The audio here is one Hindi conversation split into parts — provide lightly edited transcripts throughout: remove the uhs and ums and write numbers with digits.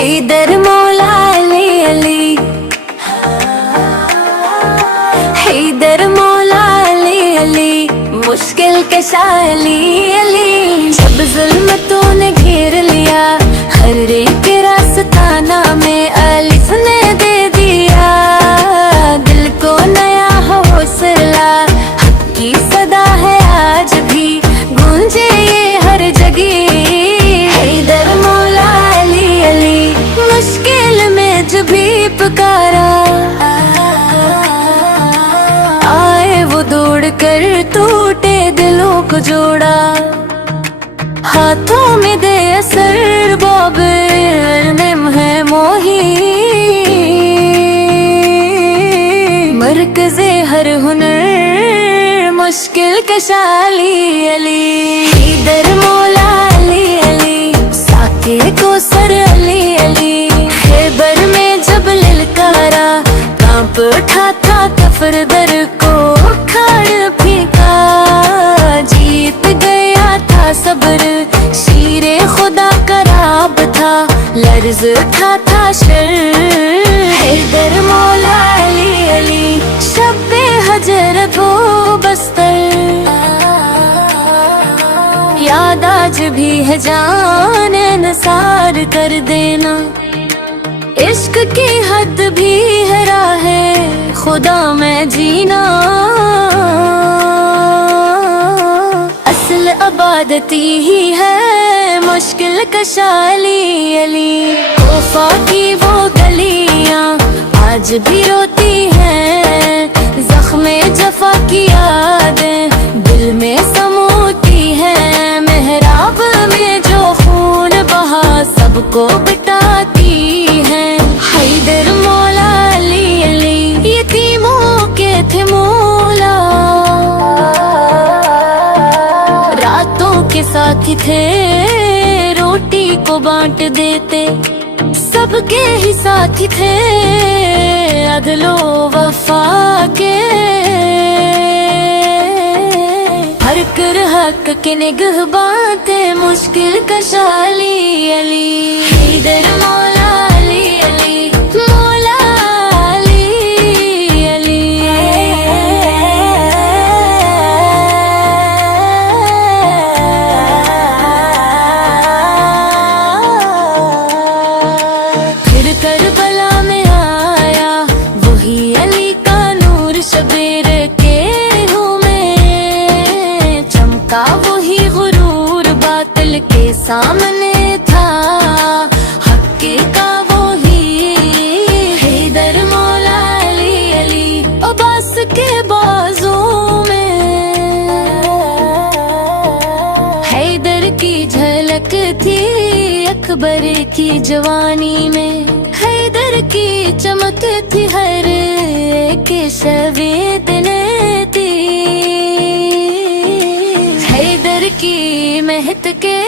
हैदर मौला अली अली, हैदर मौला अली अली, मुश्किल कशा अली अली। जब जुल्मतों ने घेर लिया हर एक रास्ता नामे अलिफ ने दे दिया। दिल को नया हौसला हक की सदा है आज भी गूंजे ये हर जगह। हैदर मौला अली अली, मुश्किल में जब भी पुकारा आए वो दौड़ कर टूटे दिलों को जोड़ा। हाथों में दे असर बाबिल निम है मोही, मरकज़े हर हुनर मुश्किल कशा अली अली। हैदर मौला अली अली, साके को सर अली अली। खैबर में जब ललकारा कांप उठा था कफर दर को उखाड़ फेंका। जीत गया था सब्र शीरे खुदा का राब था, लर्ज उठा था शर। हैदर मौला अली अली, शब्बे हजरत हो बस्तर। याद आज भी है जान नसार कर देना। इश्क की हद भी हरा है खुदा में जीना। असल अबादती ही है मुश्किल कशा अली अली। कोफा की वो गलियां आज भी रोती हैं, जख्मे जफा की यादें दिल में समोती हैं। मेहराब में जो खून बहा सबको बिटाती हैं। हैदर मौला अली अली, यतीमों के थे मौला। रातों के साथी थे रोटी को बांट देते, सबके ही साथी थे अदलो वफा के। हर कर हक के निगहबान थे मुश्किल कशा अली अली। हैदर मौला अली अली, मौला अली अली। फिर करबला में आया वही अली का नूर, शबीर के रूह में चमका वही गुरूर। बातिल के सामने था हक का वही। हैदर मौला अली अली, अब्बास के बाजों में हैदर की झलक थी अकबर की जवानी में। हैदर की चमक थी हर एक संवेदना थी। हैदर की मेहनत के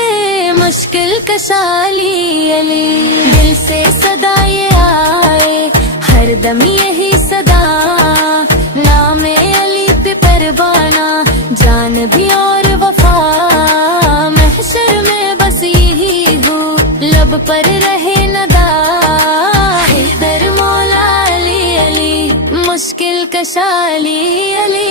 मुश्किल कशा अली अली। दिल से सदा ये आए हर दम यही सदा, नामे अली पे परवाना जान भी और वफा। महशर में बस यही हो लब पर रहे नदा। हैदर मौला अली अली, मुश्किल कशा अली अली।